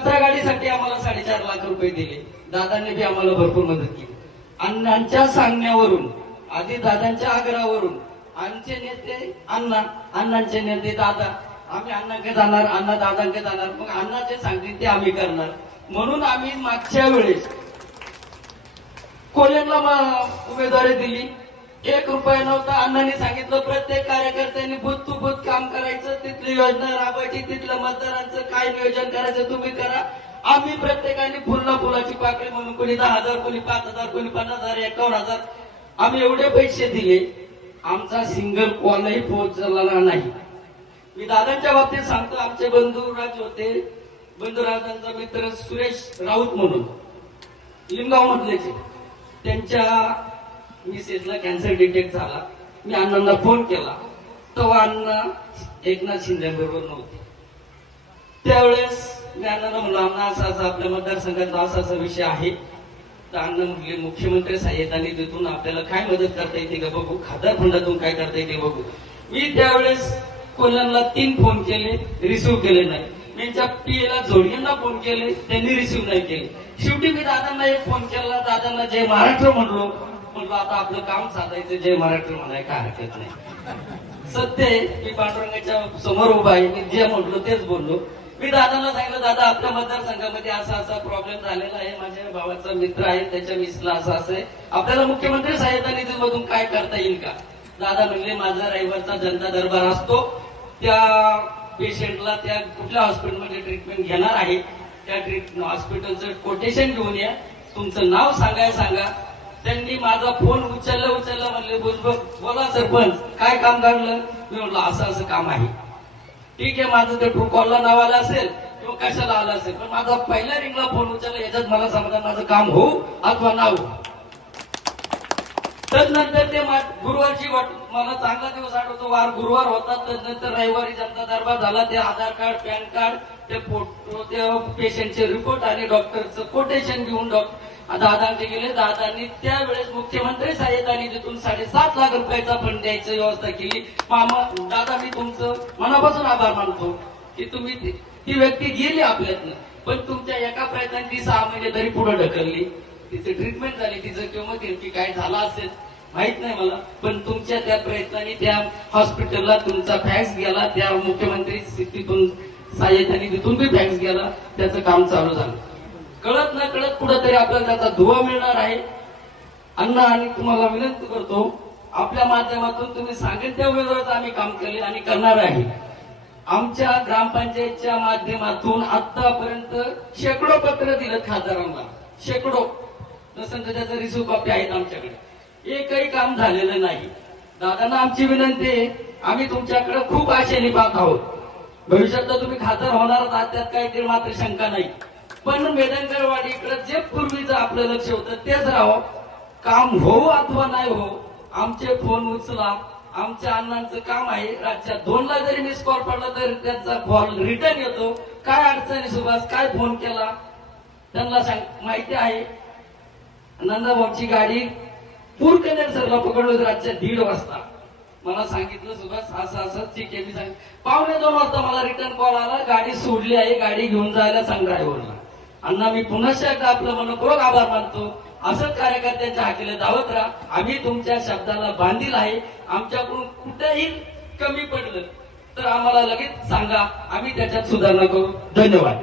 कचरा गाडीसाठी आम्हाला 4.5 लाख रुपये दिले. दादांनी बी आम्हाला भरपूर मदत केली. अण्णांच्या सांगण्यावरून, आधी दादांच्या आग्रहावरून आमचे नेते अण्णा, अण्णांचे नेते दादा, आम्ही अण्णांकडे जाणार, अण्णा दादांकडे जाणार, मग अण्णा जे सांगतील ते आम्ही करणार. म्हणून आम्ही मागच्या वेळेस कोल्हेंना उमेदवारी दिली. 1 रुपया नव्हता. अण्णांनी सांगितलं प्रत्येक कार्यकर्त्यांनी बूथ टू बूथ काम करायचं, तिथली योजना राबवायची, तिथलं मतदारांचं काय नियोजन करायचं तुम्ही करा. आम्ही प्रत्येकाने फुलाची पाकळी म्हणून कोणी 10,000, कोणी 5,000, कोणी 50,000, 51,000 आम्ही एवढे पैसे दिले. आमचा सिंगल कॉलही पोहोचला नाही. मी दादांच्या बाबतीत सांगतो, आमचे बंधुराज होते, बंधुराजांचा मित्र सुरेश राऊत म्हणून लिंगाव मधलेचे, त्यांच्या मिसेसला कॅन्सर डिटेक्ट झाला. मी अण्णांना फोन केला, तेव्हा अण्णा एकनाथ शिंदे बरोबर नव्हते. त्यावेळेस मी अण्णांना म्हणलं, अण्णा असा आपल्या मतदारसंघाचा असा विषय आहे. तर अण्णा म्हटले मुख्यमंत्री सहाय्यता निधीतून आपल्याला काय मदत करता येते का बघू, खासदार फंडातून काय करता येते बघू. मी त्यावेळेस कोल्ह्यांना 3 फोन केले, रिसिव्ह केले नाही. मी त्यांच्या पीएला जोडींना फोन केले, त्यांनी रिसिव्ह नाही केले. शेवटी मी दादांना एक फोन केला, दादांना जय महाराष्ट्र म्हणलो आता आपलं काम साधायचं, जय महाराष्ट्र म्हणाय काय हरकत नाही. सत्य मी पांडुरंगाच्या समोर उभा आहे, मी जे म्हटलो तेच बोललो. मी दादांना सांगितलं, दादा आपल्या मतदारसंघामध्ये असा प्रॉब्लेम झालेला आहे, माझ्या भावाचा मित्र आहे, त्याच्या मिसला असं आहे, आपल्याला मुख्यमंत्री सहाय्यता निधीमधून काय करता येईल का. दादा म्हणले माझा रविवारचा जनता दरबार असतो, त्या पेशंटला त्या कुठल्या हॉस्पिटलमध्ये ट्रीटमेंट घेणार आहे त्या हॉस्पिटलचं कोटेशन घेऊन या, तुमचं नाव सांगा. त्यांनी माझा फोन उचलला म्हणले बोला सरपंच काय काम काढलं. मी म्हटलं असं काम आहे. ठीक आहे, माझं ते ट्रू कॉलला नाव आलं असेल किंवा कशाला आलं असेल, पण माझा पहिल्या रिंगला फोन उचलला, याच्यात मला समाधान माझं काम हो अथवा ना हो. तदनंतर ते गुरुवारची मला चांगला दिवस आठवतो, वार गुरुवार होता. तदनंतर रविवारी जनता दरबार झाला. ते आधार कार्ड, पॅन कार्ड, ते फोटो, ते पेशंटचे रिपोर्ट आणि डॉक्टरचं कोटेशन घेऊन दादांचे गेले. दादांनी त्यावेळेस मुख्यमंत्री सहाय्यता निधीतून 7.5 लाख रुपयाचा फंड द्यायची व्यवस्था केली. मामा दादा मी तुमचं मनापासून आभार मानतो की तुम्ही ती व्यक्ती गेली आपल्यातनं, पण तुमच्या एका प्रयत्नाने ती 6 महिने तरी पुढे ढकलली. तिची ट्रीटमेंट झाली, तिचं किंमत काय झालं असेल माहित नाही मला, पण तुमच्या त्या प्रयत्नाने त्या हॉस्पिटलला तुमचा फॅक्स गेला, त्या मुख्यमंत्री तिथून सहाय्यता निधीतून बी फॅक्स गेला, त्याचं काम चालू झालं. कळत न कळत कुठंतरी आपल्याला त्याचा धुवा मिळणार आहे. अण्णा आणि तुम्हाला विनंती करतो, आपल्या माध्यमातून तुम्ही सांगेल त्या वेळेवरच आम्ही काम केले आणि करणार आहे. आमच्या ग्रामपंचायतच्या माध्यमातून आतापर्यंत शेकडो पत्र दिलं खासदारांना, शेकडो. नसेल तर त्याचं रिसिव्ह कॉपी आहेत आमच्याकडे. एकही काम झालेलं नाही. दादांना आमची विनंती आहे, आम्ही तुमच्याकडे खूप आशेने पाहत आहोत. भविष्यात तुम्ही खासदार होणार आहात, त्यात काही मात्र शंका नाही. पण वेदनगरवाडीकडे जे पूर्वीचं आपलं लक्ष होतं तेच राहावं. काम हो अथवा नाही हो, आमचे फोन उचला. आमच्या अण्णांचं काम आहे, रातच्या 2ला जरी मिस कॉल पडला तर त्यांचा कॉल रिटर्न येतो. काय अडचणी सुभाष, काय फोन केला त्यांना माहिती आहे. नंदाभाऊची गाडी पूरकनेर सरला पकडलो रातच्या 1:30 वाजता. मला सांगितलं सुभाष असं ठीक आहे. मी सांगितलं 1:15 वाजता मला रिटर्न कॉल आला, गाडी सोडली आहे, गाडी घेऊन जायला सांग ड्रायव्हरला. अण्णा मी पुन्हा एकदा आपलं मनपूर्वक आभार मानतो. असंच कार्यकर्त्यांच्या हाकेला धावत राहा. आम्ही तुमच्या शब्दाला बांधील आहे. आमच्याकडून कुठेही कमी पडलं तर आम्हाला लगेच सांगा, आम्ही त्याच्यात सुधारणा करू. धन्यवाद.